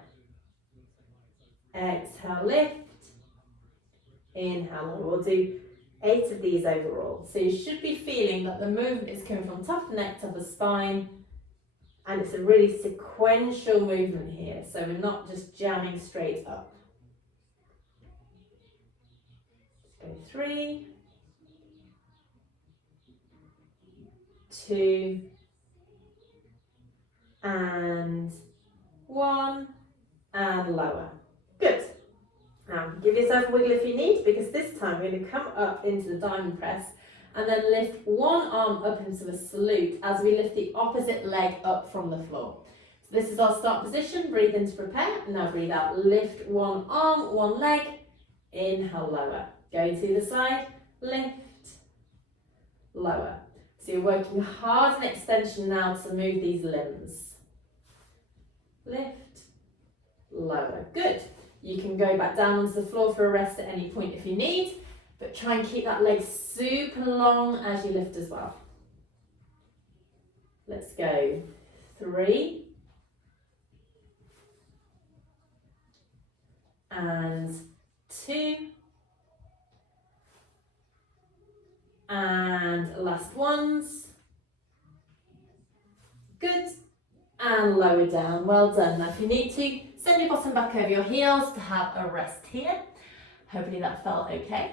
Exhale, lift. Inhale, lower. We'll do 8 of these overall. So you should be feeling that the movement is coming from top of the neck, top of the spine, and it's a really sequential movement here, so we're not just jamming straight up. Let's go 3, 2, and 1, and lower. Good. Now give yourself a wiggle if you need, because this time we're going to come up into the diamond press and then lift one arm up into a salute as we lift the opposite leg up from the floor. So this is our start position. Breathe in to prepare. Now breathe out. Lift one arm, one leg. Inhale, lower. Going to the side. Lift, lower. So you're working hard in extension now to move these limbs. Lift, lower. Good. You can go back down onto the floor for a rest at any point if you need. But try and keep that leg super long as you lift as well. Let's go. 3. And 2. And last ones. Good. And lower down. Well done. Now if you need to, send your bottom back over your heels to have a rest here. Hopefully that felt okay.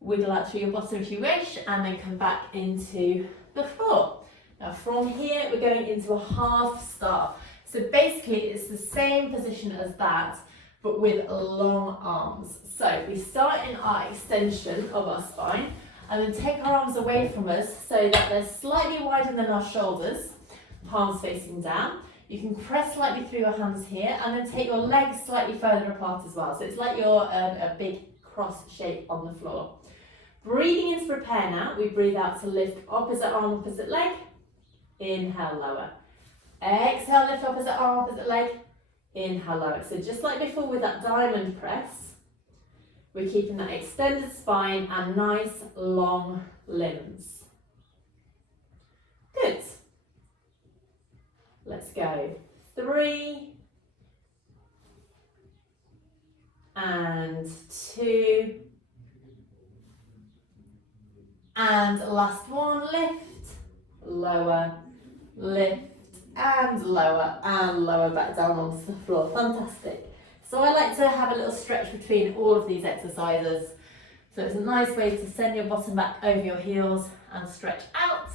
Wiggle out through your bottom if you wish, and then come back into the floor. Now from here, we're going into a half star. So basically it's the same position as that, but with long arms. So we start in our extension of our spine, and then take our arms away from us so that they're slightly wider than our shoulders, palms facing down. You can press slightly through your hands here, and then take your legs slightly further apart as well. So it's like you're a big cross shape on the floor. Breathing in to prepare now. We breathe out to lift opposite arm, opposite leg. Inhale, lower. Exhale, lift opposite arm, opposite leg. Inhale, lower. So just like before with that diamond press, we're keeping that extended spine and nice long limbs. Good. Let's go. 3 and 2 and last one. Lift, lower, lift and lower back down onto the floor. Fantastic. So I like to have a little stretch between all of these exercises. So it's a nice way to send your bottom back over your heels and stretch out.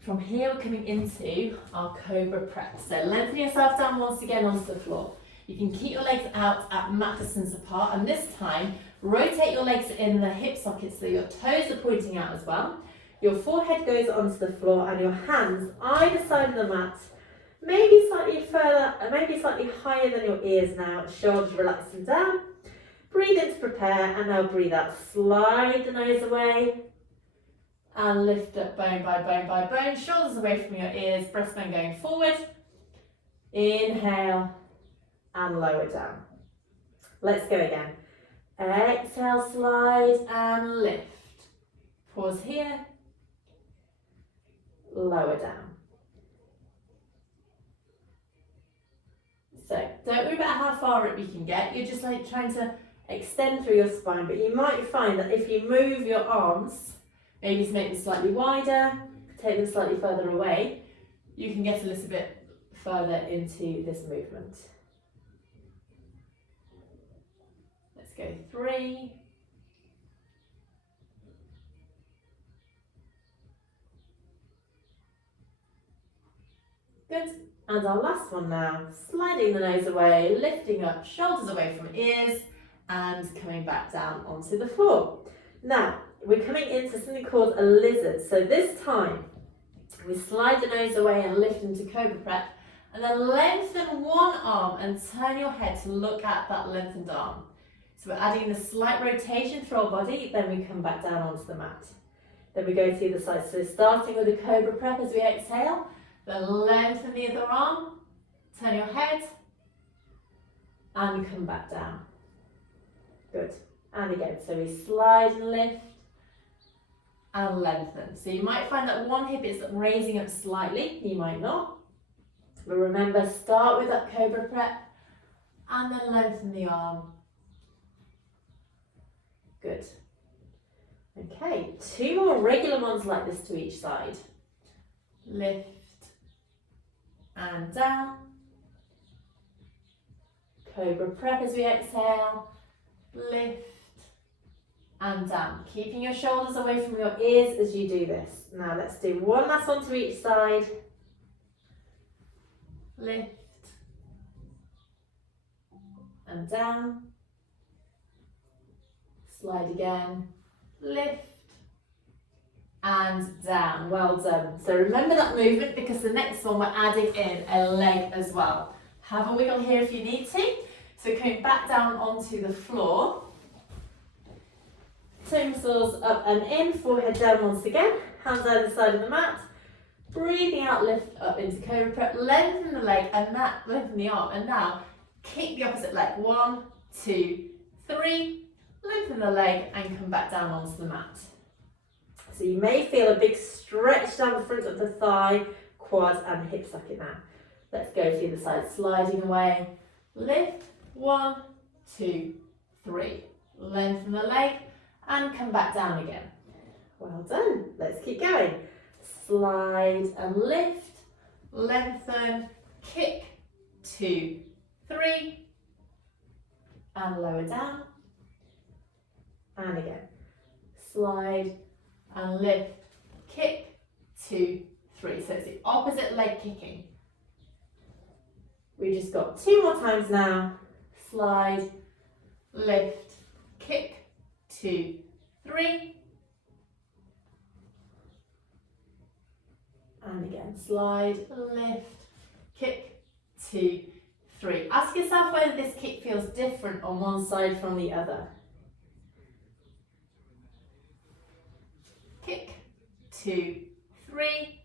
From here we're coming into our cobra prep. So lengthen yourself down once again onto the floor. You can keep your legs out at mat distance apart, and this time rotate your legs in the hip sockets so your toes are pointing out as well. Your forehead goes onto the floor and your hands either side of the mat, maybe slightly further, maybe slightly higher than your ears now, shoulders relaxing down. Breathe in to prepare, and now breathe out. Slide the nose away and lift up bone by bone by bone, shoulders away from your ears, breastbone going forward. Inhale and lower down. Let's go again. Exhale, slide and lift. Pause here. Lower down. So don't worry about how far up you can get. You're just like trying to extend through your spine, but you might find that if you move your arms, maybe to make them slightly wider, take them slightly further away, you can get a little bit further into this movement. Let's go 3. Good. And our last one now, sliding the nose away, lifting up, shoulders away from ears, and coming back down onto the floor. Now, we're coming into something called a lizard. So this time, we slide the nose away and lift into cobra prep, and then lengthen one arm and turn your head to look at that lengthened arm. So we're adding a slight rotation through our body, then we come back down onto the mat. Then we go to the other side. So starting with the cobra prep as we exhale, then lengthen the other arm, turn your head, and come back down. Good. And again, so we slide and lift, and lengthen. So you might find that one hip is raising up slightly, you might not. But remember, start with that cobra prep, and then lengthen the arm. Good. Okay, 2 more regular ones like this to each side. Lift and down. Cobra prep as we exhale. Lift and down. Keeping your shoulders away from your ears as you do this. Now let's do one last one to each side. Lift and down. Slide again. Lift and down. Well done. So remember that movement, because the next one we're adding in a leg as well. Have a wiggle here if you need to. So coming back down onto the floor. Toe muscles up and in, forehead down once again. Hands either side of the mat. Breathing out, lift up into cobra prep. Lengthen the leg and that lengthen the arm. And now kick the opposite leg. 1, 2, 3. Lengthen the leg and come back down onto the mat. So you may feel a big stretch down the front of the thigh, quad and hip socket now. Let's go to the other side, sliding away. Lift, 1, 2, 3. Lengthen the leg and come back down again. Well done. Let's keep going. Slide and lift, lengthen, kick, 2, 3, and lower down, and again. Slide and lift, kick, 2, 3. So it's the opposite leg kicking. We just got 2 more times now. Slide, lift, kick, 2, 3. And again, slide, lift, kick, 2, 3. Ask yourself whether this kick feels different on one side from the other. Kick, 2, 3.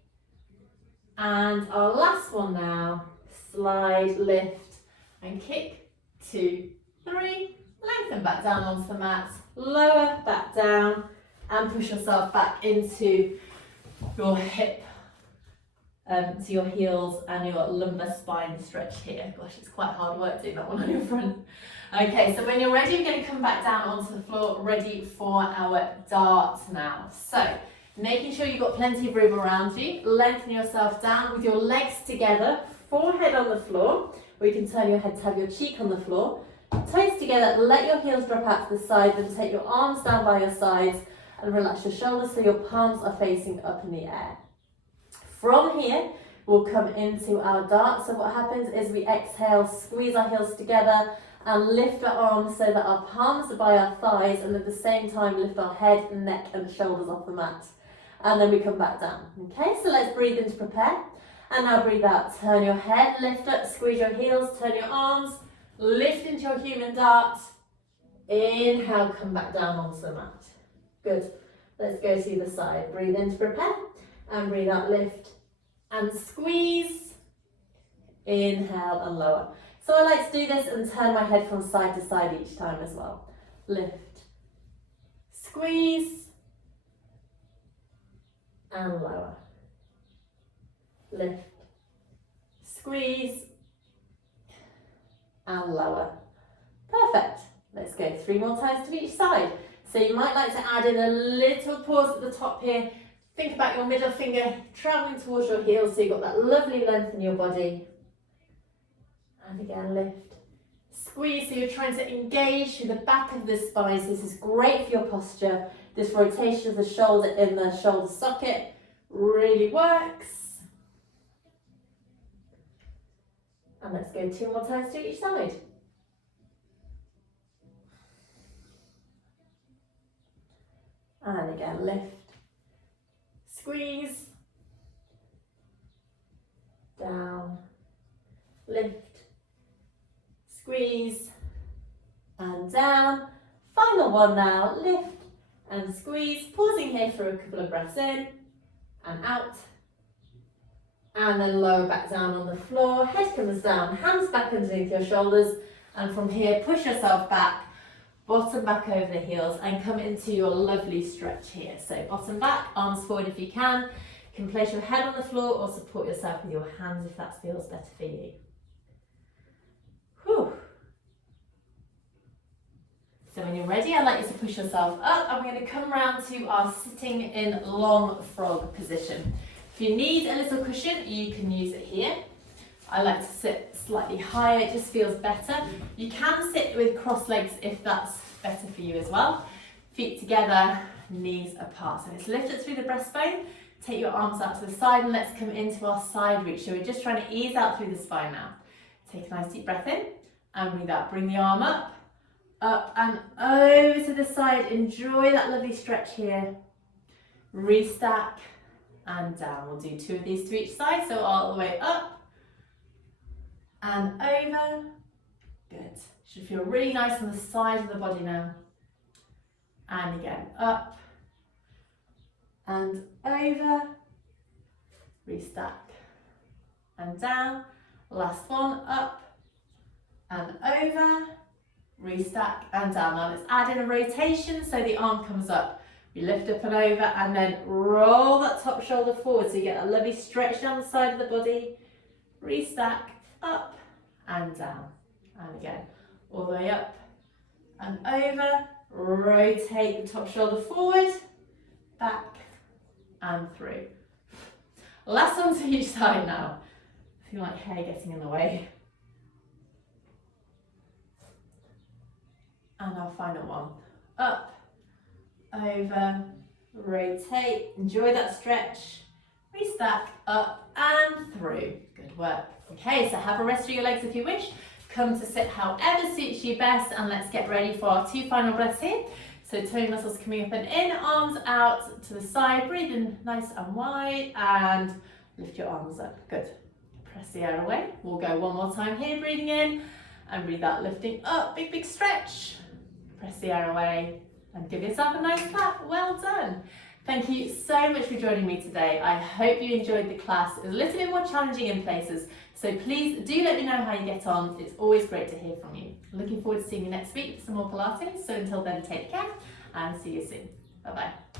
And our last one now. Slide, lift, and kick, 2, 3. Lengthen back down onto the mat. Lower, back down, and push yourself back into your hip, to your heels and your lumbar spine stretch here. Gosh, it's quite hard work doing that one on your front. Okay, so when you're ready, you're going to come back down onto the floor, ready for our dart now. So, making sure you've got plenty of room around you. Lengthen yourself down with your legs together, forehead on the floor, or you can turn your head to have your cheek on the floor. Toes together, let your heels drop out to the side, then take your arms down by your sides and relax your shoulders so your palms are facing up in the air. From here, we'll come into our dart. So what happens is we exhale, squeeze our heels together and lift our arms so that our palms are by our thighs, and at the same time lift our head, neck and shoulders off the mat. And then we come back down. Okay, so let's breathe in to prepare. And now breathe out, turn your head, lift up, squeeze your heels, turn your arms, lift into your human dart. Inhale, come back down onto the mat. Good. Let's go to the side. Breathe in to prepare. And breathe out, lift and squeeze. Inhale and lower. So I like to do this and turn my head from side to side each time as well. Lift, squeeze, and lower. Lift, squeeze, and lower. Perfect. Let's go 3 more times to each side. So you might like to add in a little pause at the top here. Think about your middle finger traveling towards your heels so you've got that lovely length in your body. And again, lift, squeeze, so you're trying to engage through the back of the spine. So this is great for your posture. This rotation of the shoulder in the shoulder socket really works. And let's go 2 more times to each side. And again, lift, squeeze, down, lift, squeeze, and down. Final one now, lift and squeeze, pausing here for a couple of breaths in and out. And then lower back down on the floor, head comes down, hands back underneath your shoulders, and from here push yourself back, bottom back over the heels, and come into your lovely stretch here. So bottom back, arms forward if you can. You can place your head on the floor or support yourself with your hands if that feels better for you. Whew. So when you're ready, I'd like you to push yourself up, and we're going to come round to our sitting in long frog position. If you need a little cushion, you can use it here. I like to sit slightly higher, it just feels better. You can sit with crossed legs if that's better for you as well. Feet together, knees apart. So let's lift it through the breastbone, take your arms out to the side, and let's come into our side reach. So we're just trying to ease out through the spine now. Take a nice deep breath in and breathe out. Bring the arm up and over to the side. Enjoy that lovely stretch here. Restack and down. We'll do 2 of these to each side, so all the way up and over. Good. Should feel really nice on the side of the body now. And again, up and over. Restack and down. Last one, up and over. Restack and down. Now let's add in a rotation so the arm comes up. We lift up and over, and then roll that top shoulder forward so you get a lovely stretch down the side of the body. Restack, up and down. And again, all the way up and over. Rotate the top shoulder forward, back and through. Last one to each side now. I feel like hair getting in the way. And our final one. Up, over, rotate. Enjoy that stretch. Restack, up and through. Good work. Okay, so have a rest of your legs if you wish. Come to sit however suits you best, and let's get ready for our 2 final breaths here. So toe muscles coming up and in, arms out to the side, breathe in nice and wide and lift your arms up. Good. Press the air away. We'll go one more time here, breathing in and breathe out, lifting up, big, big stretch. Press the air away and give yourself a nice clap. Well done. Thank you so much for joining me today. I hope you enjoyed the class. It was a little bit more challenging in places, so please do let me know how you get on. It's always great to hear from you. Looking forward to seeing you next week for some more Pilates. So until then, take care and see you soon. Bye-bye.